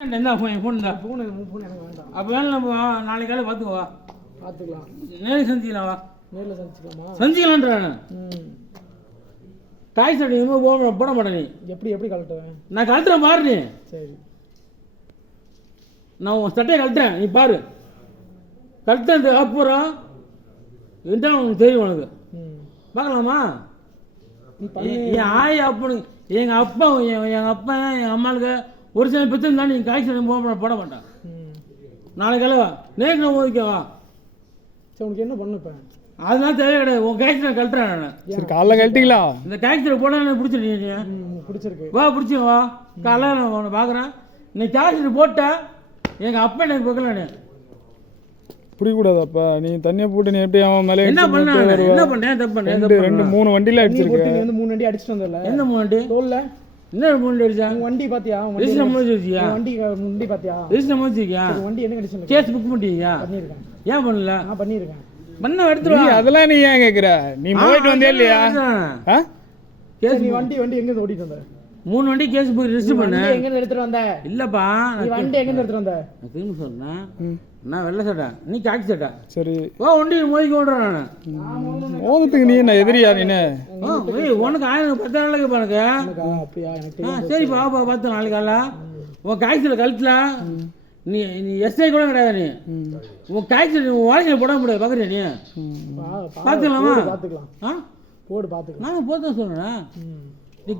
என்ன ஃபோன் என் ஃபோன் இருந்தா ஃபோனு ஃபோன் எனக்கு வேண்டாம். அப்போ வேணும் நம்ம நாளைக்கு காலை பார்த்துக்கோ வா. பார்த்துக்கலாம். நேரில் செஞ்சுக்கலாம் வா. நேரில் சந்திச்சுக்கலாமா? செஞ்சுக்கலான்றான் ம். தாய் சட்டை இனிமேல் போட போட மாட்டேன் நீ. எப்படி எப்படி கலட்டுவேன் நான் கழட்டுறேன் பாரு நீ. சரி. நான் உன் சட்டையை கழட்டுறேன் நீ பாரு. கழட்டது அப்புறம் என்ன உனக்கு தெரியும் உனக்கு. பார்க்கலாமா? என் என் ஆய் அப்பனுக்கு எங்கள் அப்பா என் அப்பா எங்கள் அம்மாளுக்கு ஒரு சில பிரச்சனை தான் நீ காய்ச்சல் போட போட மாட்டான். நாளைக்கு கலவா நேருக்கு நான் ஓதிக்கவா சரி உனக்கு என்ன பண்ணு இப்போ? அதெல்லாம் தேவை கிடையாது. உன் காய்ச்சல் நான் கழட்டுறேன் நான். சரி காலைல கழட்டிங்களா? இந்த காய்ச்சல் போட எனக்கு? பிடிச்சிருக்கு. வா பிடிச்சி வா. காலைல நான் உன்னை பார்க்குறேன். நீ காய்ச்சல் போட்ட எங்கள் அப்பா எனக்கு பார்க்கல நீ புரியக்கூடாது அப்ப. நீ தண்ணியை போட்டு நீ எப்படி அவன் மேலே என்ன பண்ண என்ன பண்ணேன் தப்பு பண்ணேன் ரெண்டு ரெண்டு. மூணு வண்டியில அடிச்சிருக்க. வந்து மூணு வண்டி அடிச்சிட்டு வந்தல எந்த மூணு தோல்ல? என்ன மூணு அடிச்சா? உன் வண்டி பாத்தியா? ரிஜிஸ்டர் முடிச்சு வச்சியா வண்டி வண்டி பாத்தியா? ரிஜிஸ்டர் முடிச்சு வச்சியா வண்டி என்ன கேஸ் புக் பண்ணிட்டீங்க பண்ணியிருக்கேன் ஏன் பண்ணல? நான் பண்ணியிருக்கேன் பண்ண எடுத்துருவா. அதெல்லாம் நீ ஏன் கேக்குற? நீ போயிட்டு வந்தியா இல்லையா? கேஸ் நீ வண்டி வண்டி எங்க இருந்து ஓட்டிட்டு வந்த? மூணு வண்டி கேஸ் புக் ரிஜிஸ்டர் பண்ண. எங்க எடுத்துட்டு வந்த? இல்லப்பா நீ வண்டி எங்க எடுத்துட்டு வந்த? நான் திரும்ப சொல்றேன். நான் வெள்ளை சட்டை. நீ காக்கி சட்டை. சரி. வா வண்டி மோதிக்க விடுறேன் நான். மோதத்துக்கு நீ என்ன எதிரியா ஏய், உனக்கு ஆயிரம் பத்து நாளைக்கு பாருங்க சரிப்பா பா பார்த்து நாளைக்கு காலைல. உன் காய்ச்சல் கழுத்துல நீ நீ எஸ்ஐ கூட கிடையாது நீ. உன் காய்ச்சல் உன் வாழ்க்கையில் போட முடியாது பார்க்குறியா நீ? பார்த்துக்கலாமா பார்த்துக்கலாம் ஆ? போடு பார்த்துக்கலாம் நான் போதான் சொல்கிறேன் நீ